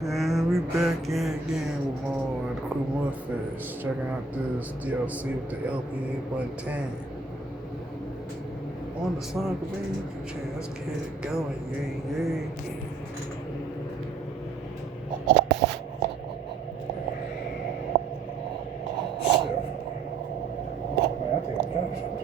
And we back in again with more of the CrewMotorfest. Checking out this DLC with the LPA button 10. On the song, baby. Let's get it going. Yay, yay. Shit. Man, I think I'm done something.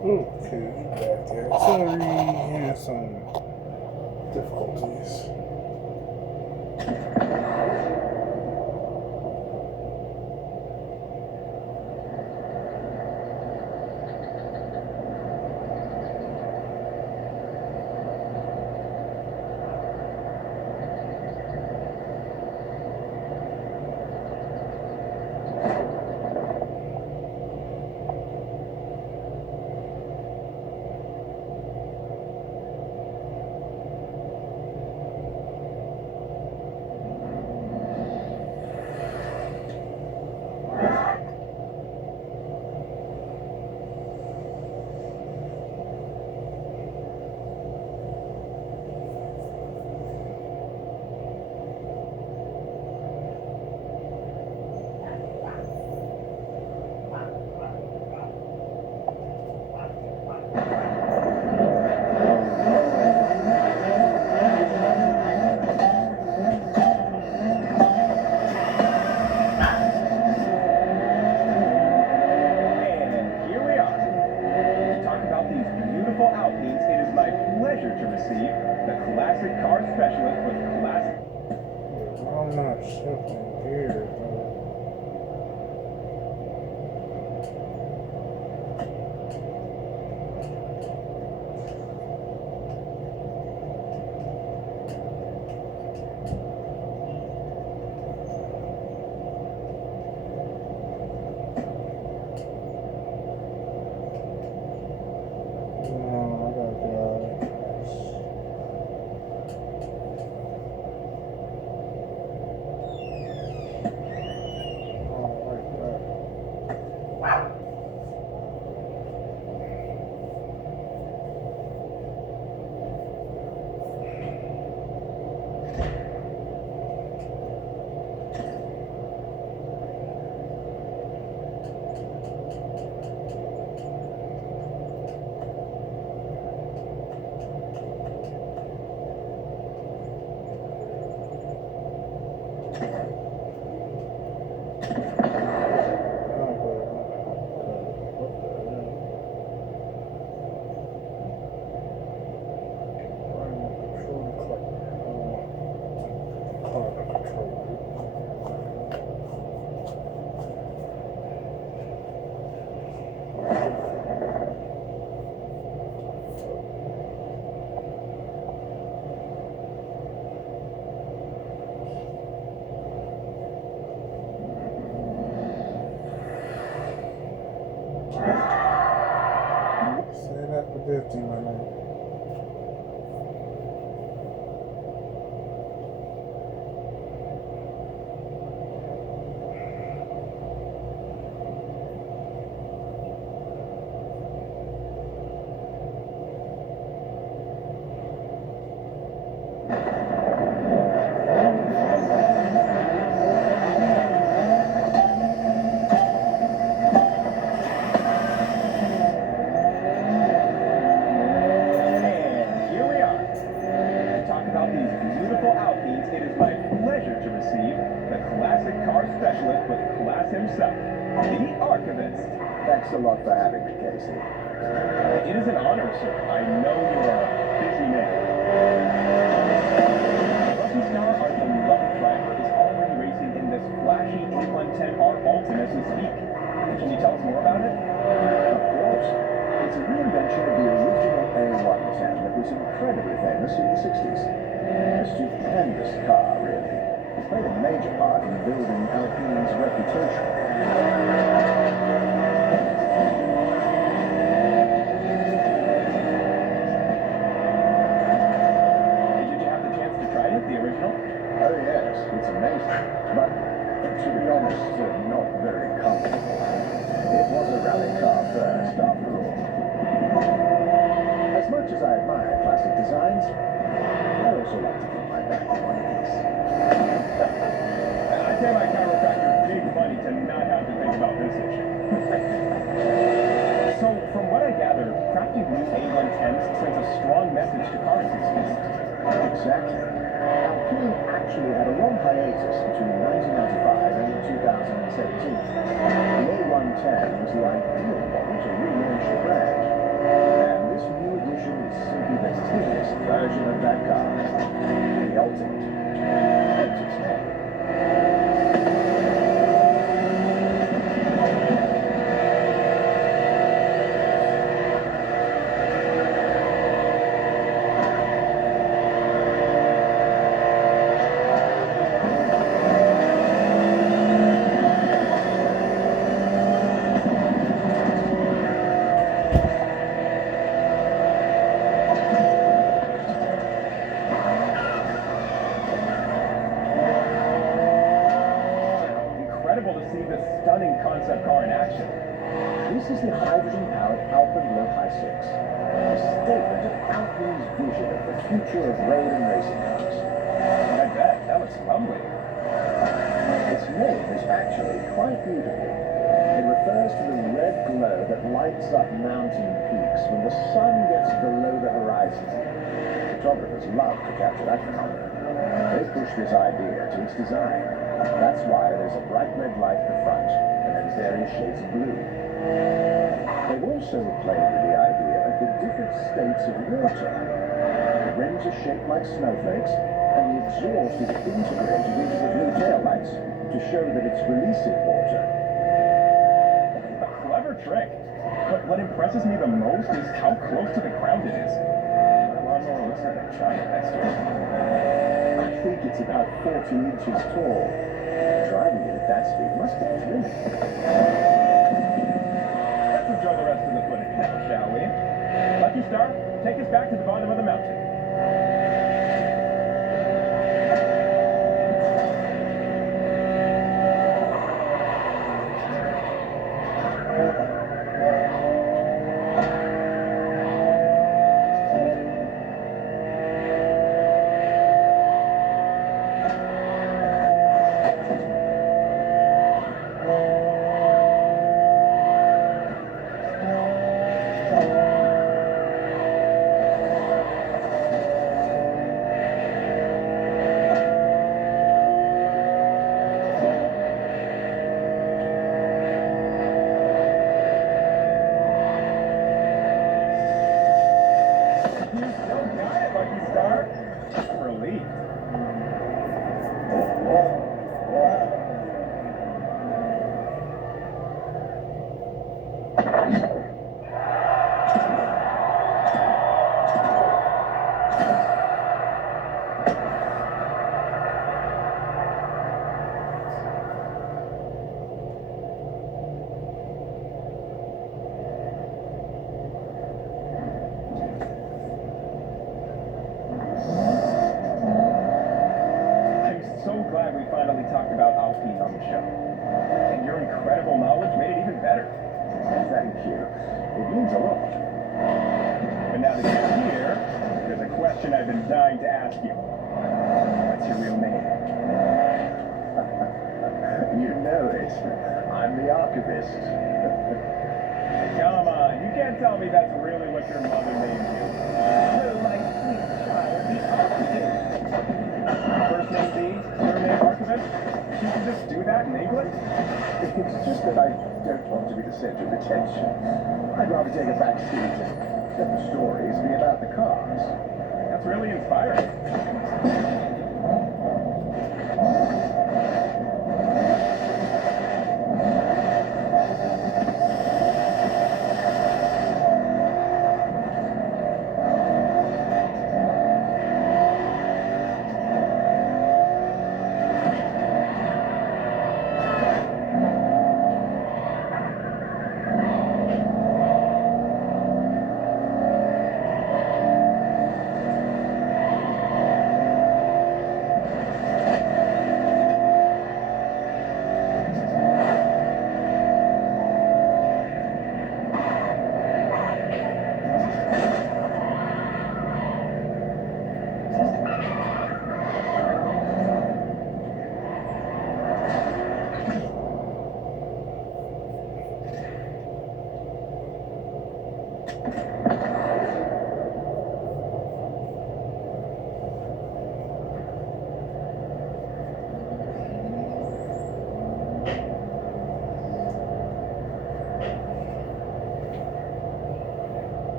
Okay, we back there. Sorry, had some difficulties. I'm not shifting gears, no, I gotta get out of this. Oh, like that. Say that for this team, my man. Thanks a lot for having me, Casey. It is an honor, sir. I know you are a busy man. Lucky Star, our beloved driver, is already racing in the producing as we speak. Can you tell us more about it? Of course. It's a reinvention of the original A110 that was incredibly famous in the 60s. A stupendous car, really. It played a major part in building Alpine's reputation. Did you have the chance to try it, the original? Oh yes, it's amazing. But to be honest, not very comfortable. It was a rally car first, after all. As much as I admire classic designs, I also like to keep my back in one piece. I tell my chiropractor big money to not have to think about this issue. So, from what I gather, crafting new A110s sends a strong message to car enthusiasts. Exactly. Alpine actually had a long hiatus between 1995 and 2017. The A110 was the ideal model to relaunch the brand. And this new edition is simply the cleanest version of that car. The ultimate. Hence its name. To see this stunning concept car in action. This is the hydrogen-powered Alpine Low-High 6, a statement of Alpine's vision of the future of road and racing cars. I bet, that looks lovely. Its name is actually quite beautiful. It refers to the red glow that lights up mountain peaks when the sun gets below the horizon. Photographers love to capture that phenomenon. They push this idea to its design. That's why there's a bright red light at the front, and then various shades of blue. They've also played with the idea of the different states of water. The rims are shaped like snowflakes, and the exhaust is integrated into the blue taillights to show that it's releasing water. A clever trick. But what impresses me the most is how close to the ground it is. My lawnmower looks like a giant next to it. I think it's about 40 inches tall. Driving it at that speed must be thrilling. Let's enjoy the rest of the footage now, shall we? Lucky Star, take us back to the bottom of the mountain. Glad we finally talked about Alpine on the show. And your incredible knowledge made it even better. Thank you. It means a lot. But now that you're here, there's a question I've been dying to ask you. What's your real name? You know it. I'm the archivist. Come on, you can't tell me that's really what your mother named you. Oh, my sweet child, the archivist. First name B, surname archivist? She can just do that in English? It's just that I don't want to be the center of attention. I'd rather take a back seat and let the stories be about the cars. That's really inspiring.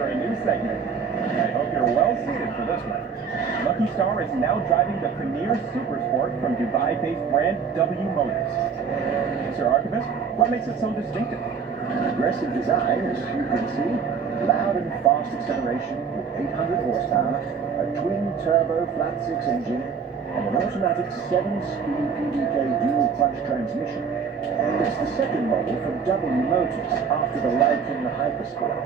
for a new segment. I hope you're well suited for this one. Lucky Star is now driving the Premier Supersport from Dubai-based brand W Motors. Sir Archivist, what makes it so distinctive? Aggressive design, as you can see, loud and fast acceleration with 800 horsepower, a twin-turbo flat-six engine, and an automatic 7-speed PDK dual-clutch transmission. It's the second model from W Motors after the Lycan Hypersport.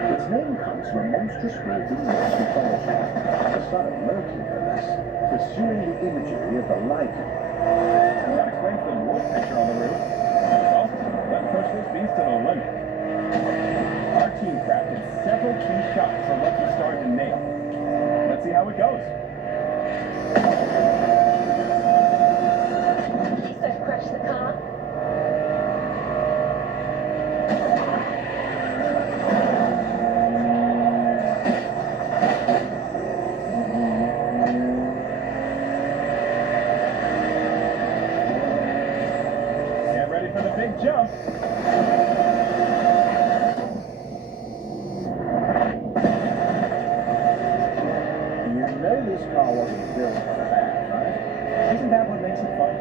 Its name comes from a monstrous-looking mythology, the son of Loki, no less, pursuing the imagery of the Lycan. That explains the wolf picture on the roof. Well, let's push this beast to the limit. Our team crafted several key shots for Lucky Star to nail. Let's see how it goes. Please don't crash the car. Get ready for the big jump. You know this car wasn't built for that, right? Isn't that what makes it fun?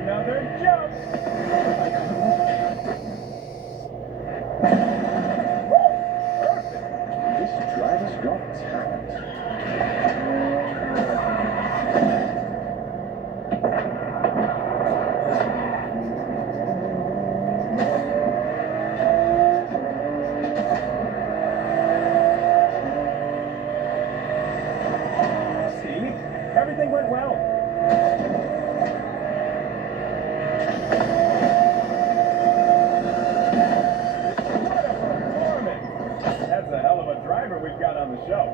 Another jump. Perfect. This driver's got talent. See? Everything went well. What a performance! That's a hell of a driver we've got on the show.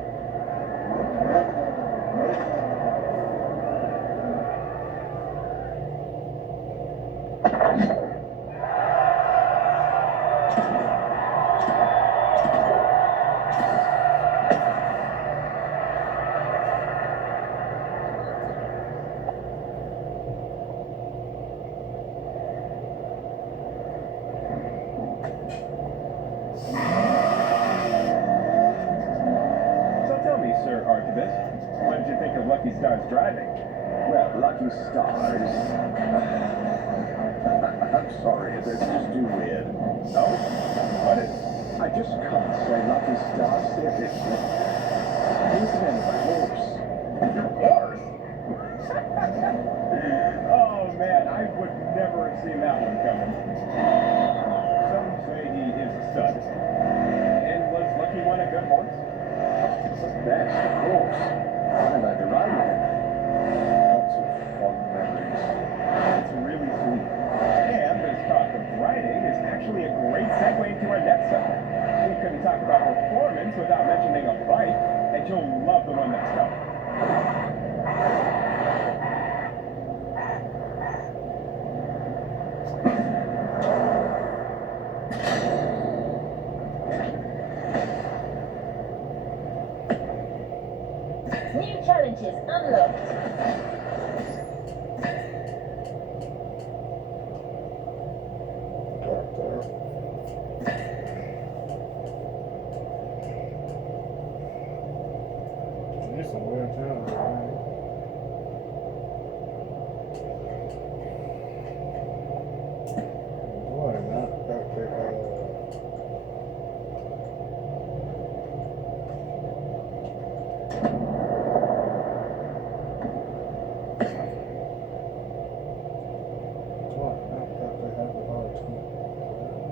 So tell me, Sir Archivist, what did you think of Lucky Star's driving? Well, Lucky Stars. I'm sorry, they're just too weird. No? What is? I just can't say Lucky Star seriously. He's been a horse. Horse? Oh man, I would never have seen that one coming. Some say he is a stud. And was Lucky One a good horse? The best, of course. And I deride him. Lots of fond memories. It's really sweet. And this talk of riding is actually a great segue into our next segment. We couldn't talk about performance without mentioning a bike, and you'll love the one that's coming. New challenges unlocked. It's a weird town, man. Boy, man, got the have the hard time.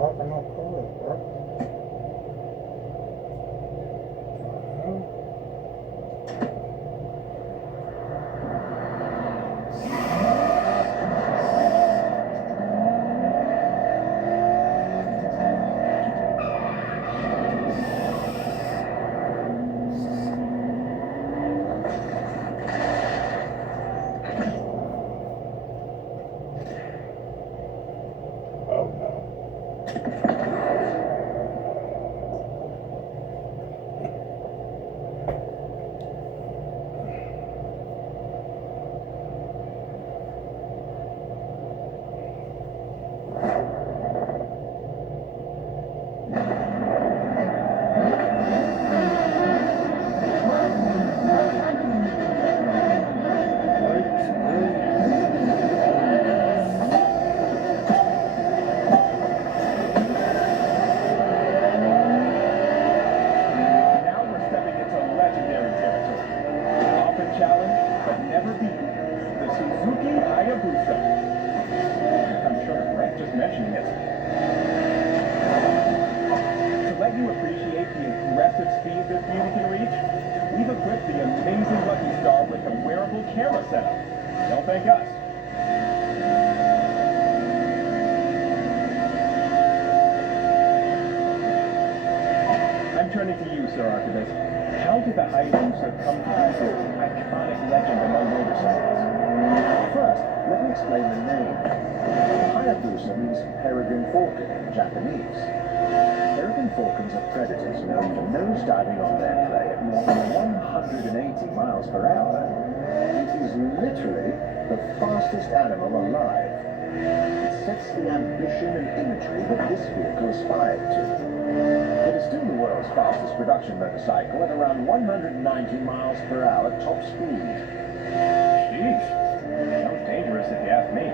locking no cars, bro. Oh no. Now we're stepping into legendary territory. Often challenged, but never beaten. The Suzuki Hayabusa. I'm short of breath just mentioning it. To let you appreciate the aggressive speed this beauty can reach, we've equipped the amazing Lucky Star with a wearable camera setup. Don't thank us. I'm turning to you, Sir Archivist. How did the Hayabusa come to be this iconic legend among motorcycles? First, let me explain the name. Hayabusa means peregrine falcon in Japanese. Peregrine falcons are predators known for nosediving on their prey at more than 180 miles per hour. It is literally the fastest animal alive. It sets the ambition and imagery that this vehicle aspired to. It is still the world's fastest production motorcycle at around 190 miles per hour top speed. Jeez, sounds dangerous if you ask me.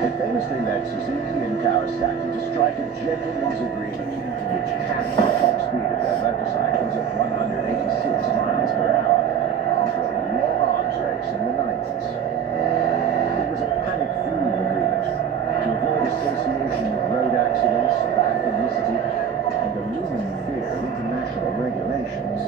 It famously led Suzuki and Kawasaki to strike a gentleman's agreement, which capped the top speed of their motorcycles at 186 miles per hour after a long arms race in the 90s. It was a panic-fueling agreement to avoid association with road accidents, bad publicity, and the looming fear of international regulations.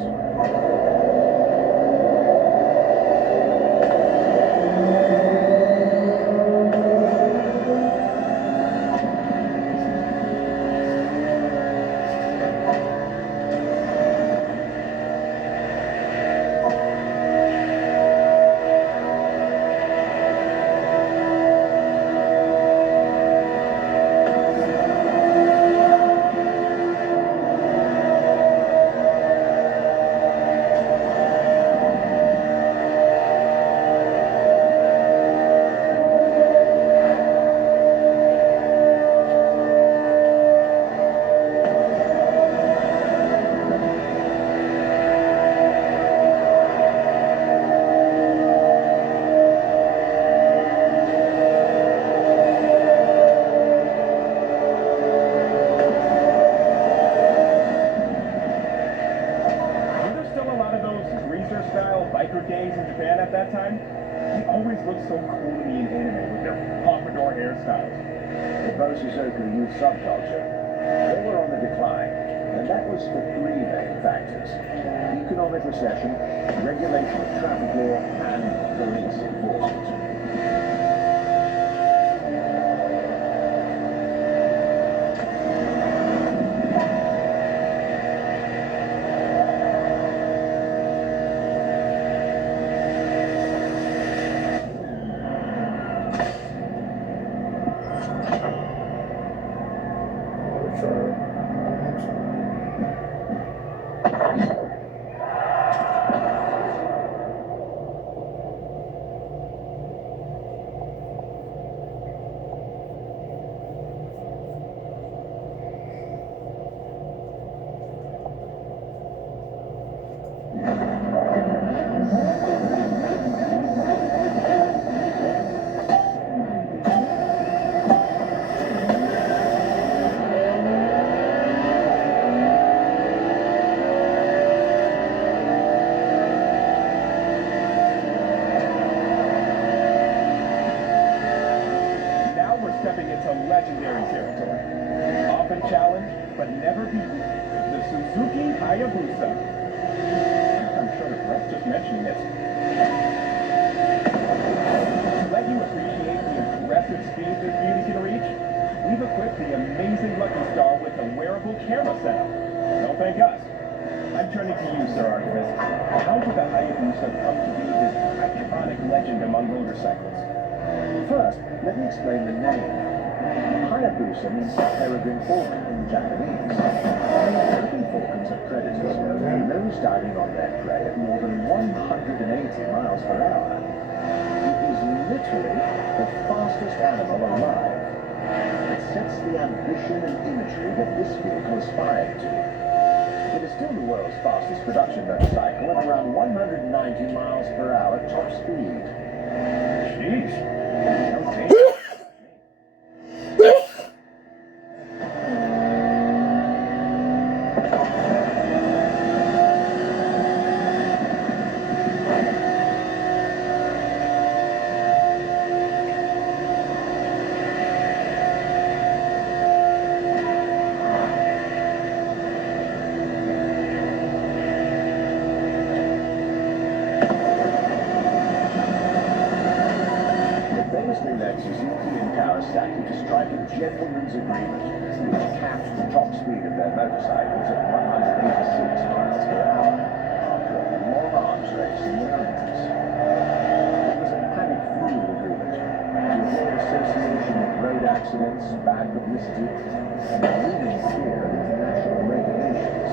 biker gangs in Japan at that time, they always looked so cool to me in anime with their pompadour hairstyles. The Bosuzoku youth subculture, they were on the decline, and that was for three main factors: economic recession, regulation of traffic law, and police enforcement. stepping into legendary territory. Often challenged, but never beaten, the Suzuki Hayabusa. I'm short of breath just mentioning it. To let you appreciate the impressive speed this beauty can reach, we've equipped the amazing Lucky Star with a wearable camera setup. Don't thank us. I'm turning to you, Sir Archivist. How did the Hayabusa come to be this iconic legend among motorcycles? First, let me explain the name. Hayabusa means peregrine falcon in Japanese. Peregrine falcons are predators, nose diving on their prey at more than 180 miles per hour. It is literally the fastest animal alive. It sets the ambition and imagery that this vehicle aspired to. It is still the world's fastest production motorcycle at around 190 miles per hour top speed. Jeez. To strike a gentleman's agreement, which capped the top speed of their motorcycles at 186 miles per hour after a long arms race in the 90s. It was a panic fuel agreement to avoid association with road accidents, bad publicity, and a looming fear of international regulations.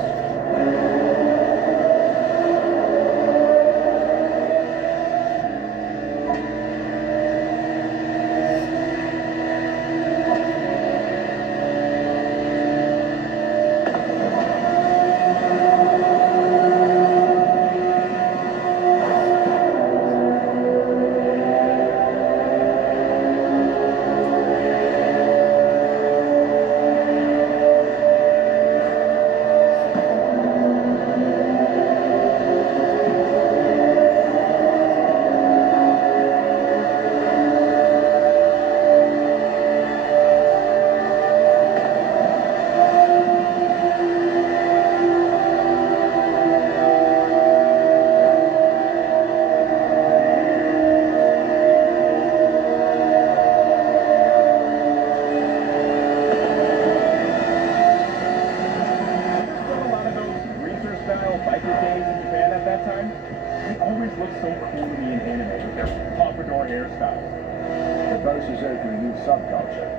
Subculture.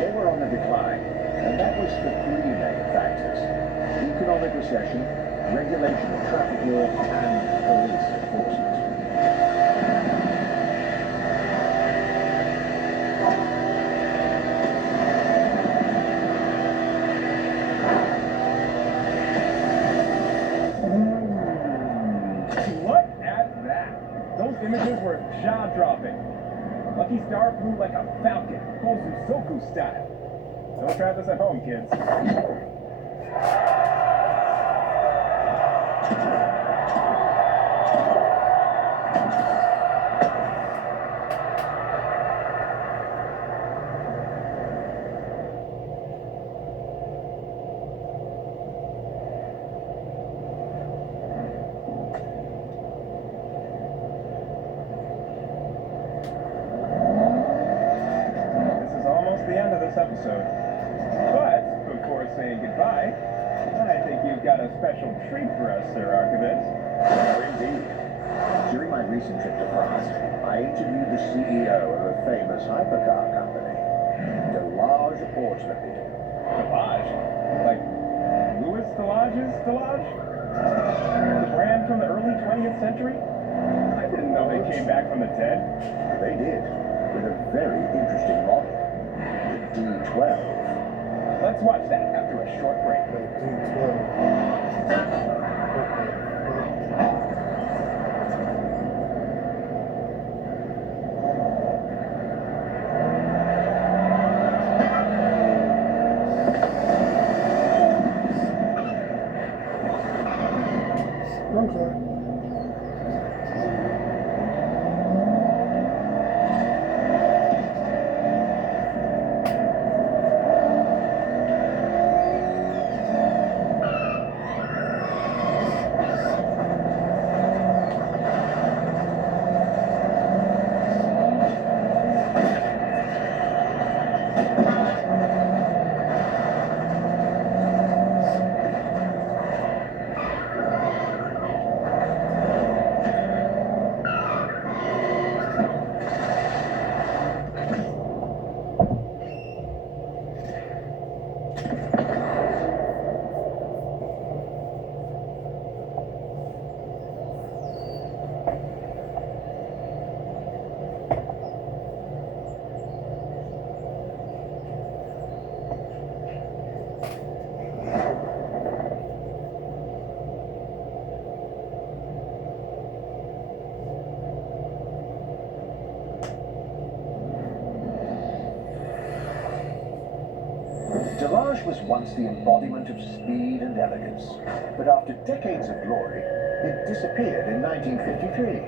They were on the decline, and that was for three main factors: economic recession, regulation of traffic law, and police enforcement. Look at that! Those images were jaw-dropping. Lucky Star flew like a falcon, full Suzuki style. Don't try this at home, kids. Episode. But before saying goodbye, I think you've got a special treat for us, Sir Archivist. Oh, indeed. During my recent trip to France, I interviewed the CEO of a famous hypercar company, Delage Automobile. Delage? Like Louis Delage's Delage? The brand from the early 20th century? I didn't know they came back from the dead. They did, with a very interesting model. D12. Let's watch that after a short break. Okay. Delage was once the embodiment of speed and elegance, but after decades of glory, it disappeared in 1953,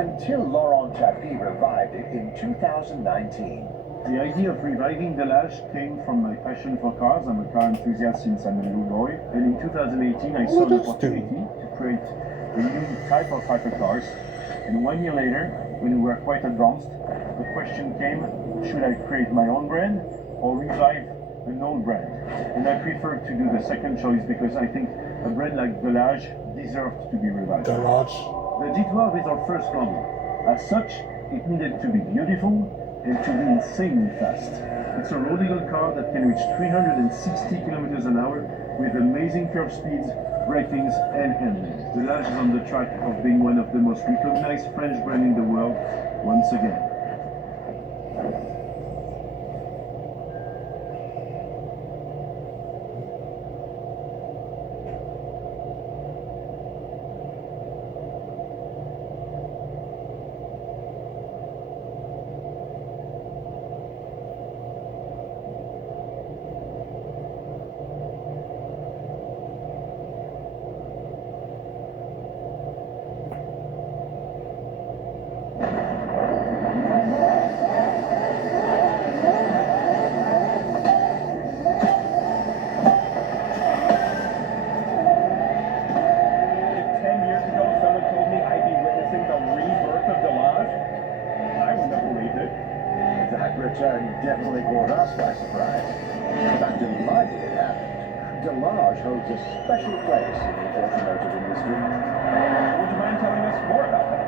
until Laurent Tapie revived it in 2019. The idea of reviving Delage came from my passion for cars. I'm a car enthusiast since I'm a little boy, and in 2018 I saw an opportunity to create a new type of hypercars. And 1 year later, when we were quite advanced, the question came, should I create my own brand or revive an old brand? And I prefer to do the second choice because I think a brand like Delage deserved to be revived. Delage. The D12 is our first model. As such, it needed to be beautiful and to be insanely fast. It's a roadlegal car that can reach 360 kilometers an hour with amazing curve speeds, brakings, and handling. Delage is on the track of being one of the most recognized French brands in the world once again. Return definitely caught us by surprise. I'm delighted it happened. Delage holds a special place in the automotive industry. Would you mind telling us more about that?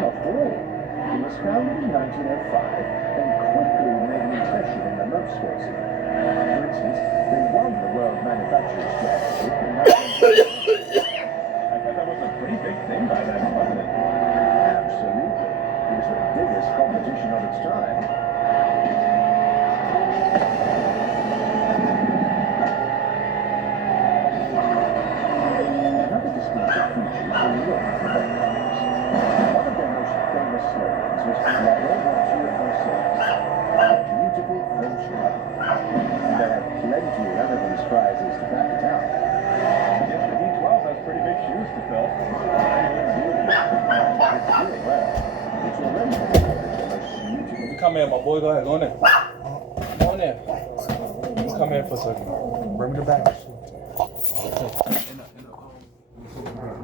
Not at all. It was founded in 1905 and quickly made an impression in the motorsporting. For instance, they won the World Manufacturers Championship in 1905. I thought that was a pretty big thing by then, wasn't it? Absolutely. It was the biggest competition of its time. Another distinctive feature is the look of their cars. One of their most famous slogans was La Belle Voiture Française, a beautiful French car. And they have plenty of relevance prizes to back it up. I guess the D12 has pretty big shoes to fill. It's doing well. It's already been voted the most beautiful. You come here, my boy. Go ahead. Go in there. Go in there. You come here for a second. Bring me the back.